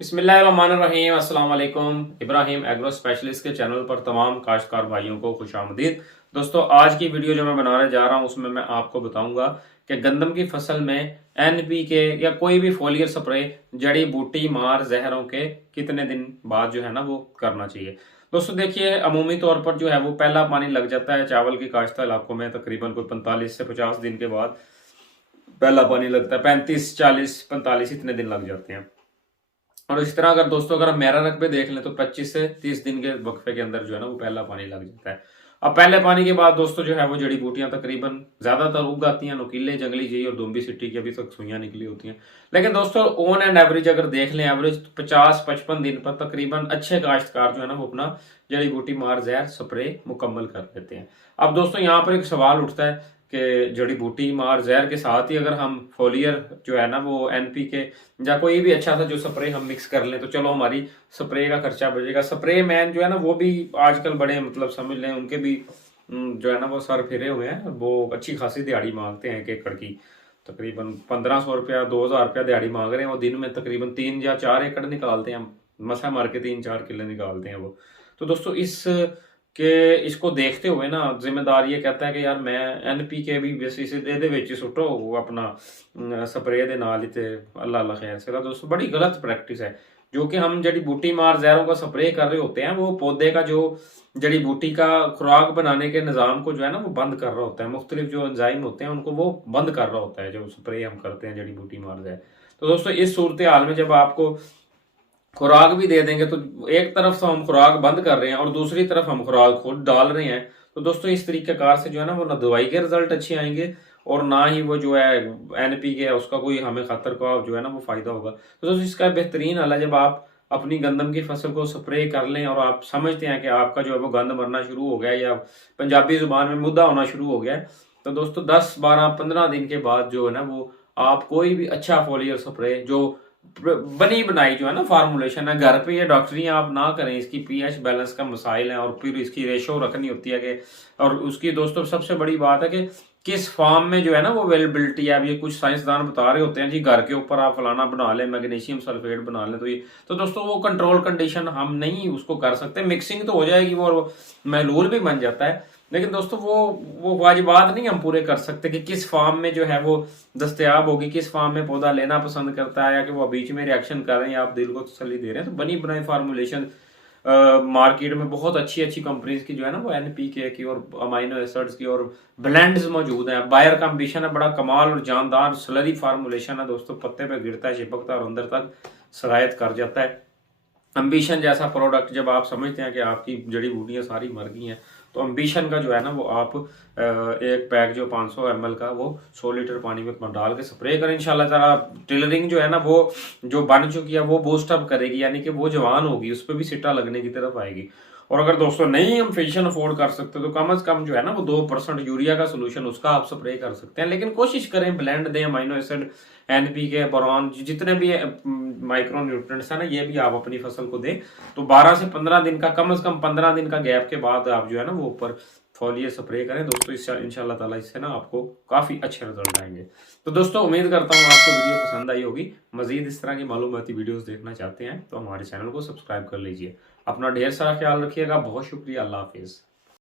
बिस्मिल्लाहिर्रहमानिर्रहीम। अस्सलाम वालेकुम। इब्राहिम एग्रो स्पेशलिस्ट के चैनल पर तमाम काश्तकार भाइयों को खुशामदीद। दोस्तों, आज की वीडियो जो मैं बनाने जा रहा हूं उसमें मैं आपको बताऊंगा कि गंदम की फसल में एनपीके या कोई भी फोलियर स्प्रे जड़ी बूटी मार जहरों के कितने दिन बाद जो है ना वो करना चाहिए। दोस्तों देखिए, अमूमी तौर पर जो है वो पहला पानी लग जाता है चावल की काश्त इलाकों में तकरीबन कोई 45 से 50 दिन के बाद पहला पानी लगता है। 35 40 45 इतने दिन लग जाते हैं। और इस तरह अगर दोस्तों अगर हम मेरा रकबे देख लें तो 25 से 30 दिन के वक्फे के अंदर जो है ना वो पहला पानी लग जाता है। अब पहले पानी के बाद दोस्तों जो है वो जड़ी बूटियां तकरीबन ज्यादातर उग आती हैं। नुकीले जंगली जी और दुम्बी सिट्टी की अभी तक सुइयां निकली होती हैं। लेकिन दोस्तों ऑन एंड एवरेज अगर देख लें, एवरेज 50-55 दिन पर तकरीबन अच्छे काश्तकार जो है ना वो अपना जड़ी बूटी मार जहर स्प्रे मुकम्मल कर लेते हैं। अब दोस्तों यहाँ पर एक सवाल उठता है कि जड़ी बूटी मार जहर के साथ ही अगर हम फोलियर जो है ना वो एनपीके या कोई भी अच्छा सा जो स्प्रे हम मिक्स कर लें तो चलो हमारी स्प्रे का खर्चा बचेगा। स्प्रे मैन जो है ना वो भी आजकल बड़े मतलब समझ लें उनके भी जो है ना वो सर फिरे हुए हैं। वो अच्छी खासी दिहाड़ी मांगते हैं एक एकड़ की। तकरीबन 1500 रुपया 2000 रुपया दिहाड़ी मांग रहे हैं। वो दिन में तकरीबन 3 या 4 एकड़ निकालते हैं। मसा मार के 3-4 किले निकालते हैं वो। तो दोस्तों इसको देखते हुए ना जिम्मेदार ये कहता है कि यार मैं एनपीके भी बेसिस ਇਹਦੇ ਵਿੱਚ ਸੁੱਟੋ वो अपना स्प्रे ਦੇ ਨਾਲ ही ते अल्लाह अल्लाह खैर से। दोस्तों बड़ी गलत प्रैक्टिस है। जो कि हम जड़ी बूटी मार जहरों का स्प्रे कर रहे होते हैं वो पौधे का जो जड़ी बूटी का खुराक बनाने के निज़ाम को जो है ना वो बंद कर रहा होता है। मुख्तलिफ जो एंजाइम होते हैं उनको वो बंद कर रहा होता है जो स्प्रे हम करते हैं जड़ी बूटी मार जहर। तो दोस्तों इस सूरत हाल में जब आपको खुराक भी दे देंगे तो एक तरफ तो हम खुराक बंद कर रहे हैं और दूसरी तरफ हम खुराक खुद डाल रहे हैं। तो दोस्तों इस तरीकेकार से जो है ना वो ना दवाई के रिजल्ट अच्छे आएंगे और ना ही वो जो है एनपीके है उसका कोई हमें खतर का जो है ना वो फायदा होगा। तो दोस्तों इसका बेहतरीन हल है जब आप अपनी गंदम की फसल को स्प्रे कर लें और आप समझते हैं कि आपका जो है वो गंद मरना शुरू हो गया है या पंजाबी जुबान में मुद्दा होना शुरू हो गया है। तो दोस्तों 10 12 15 दिन के बाद जो है ना वो आप कोई भी अच्छा फोलियर स्प्रे जो बनी बनाई जो है ना फार्मूलेशन है घर पे, ये डॉक्टरी आप ना करें। इसकी पीएच बैलेंस का मसाइल है और फिर इसकी रेशो रखनी होती है कि और उसकी दोस्तों सबसे बड़ी बात है कि किस फॉर्म में जो है ना वो अवेलेबिलिटी है। अब ये कुछ साइंसदान बता रहे होते हैं जी घर के ऊपर आप फलाना बना लें, मैग्नीशियम सल्फेट बना लें। तो दोस्तों वो कंट्रोल कंडीशन हम नहीं उसको कर सकते। मिक्सिंग तो हो जाएगी वो महलूल भी बन जाता है, लेकिन दोस्तों वो वाजिबात नहीं हम पूरे कर सकते कि किस फॉर्म में जो है वो दस्तयाब होगी, किस फॉर्म में पौधा लेना पसंद करता है या कि वो बीच में रिएक्शन कर रहे हैं या आप दिल को तसल्ली दे रहे हैं। तो बनी बनाई फार्मूलेशन मार्केट में बहुत अच्छी अच्छी कंपनीज की जो है ना वो एनपीके की और अमाइनो एसिड्स की और ब्लेंड्स मौजूद हैं। बायर का एम्बिशन है बड़ा कमाल और जानदार स्लरी फार्मूलेशन है दोस्तों। पत्ते पे गिरता है, चिपकता है और अंदर तक सरायत कर जाता है। एम्बिशन जैसा प्रोडक्ट जब आप समझते हैं कि आपकी जड़ी बूटियां सारी मर गई हैं तो एम्बिशन का जो है ना वो आप एक पैक जो 500 ml का वो 100 लीटर पानी में डाल के स्प्रे करें। इंशाल्लाह ताला टिलरिंग जो है ना वो जो बन चुकी है वो बूस्ट अप करेगी, यानी कि वो जवान होगी, उस पर भी सिट्टा लगने की तरफ आएगी। और अगर दोस्तों नहीं हम फिजिशियन अफोर्ड कर सकते तो कम से कम जो है ना वो 2% यूरिया का सोल्यूशन उसका आप स्प्रे कर सकते हैं। लेकिन कोशिश करें ब्लेंड दें अमाइनो एसिड, एनपीके, बोरॉन, जितने भी माइक्रो न्यूट्रिएंट्स है ना ये भी आप अपनी फसल को दें। तो 12 से 15 दिन का कम से कम 15 दिन का गैप के बाद आप जो है ना वो ऊपर फॉलियर स्प्रे करें दोस्तों। इससे इंशाल्लाह ताला इससे ना आपको काफी अच्छे रिजल्ट आएंगे। तो दोस्तों उम्मीद करता हूँ आपको वीडियो पसंद आई होगी। मजीद इस तरह की मालूमाती वीडियोस देखना चाहते हैं तो हमारे चैनल को सब्सक्राइब कर लीजिए। अपना ढेर सारा ख्याल रखिएगा। बहुत शुक्रिया। अल्लाह हाफिज।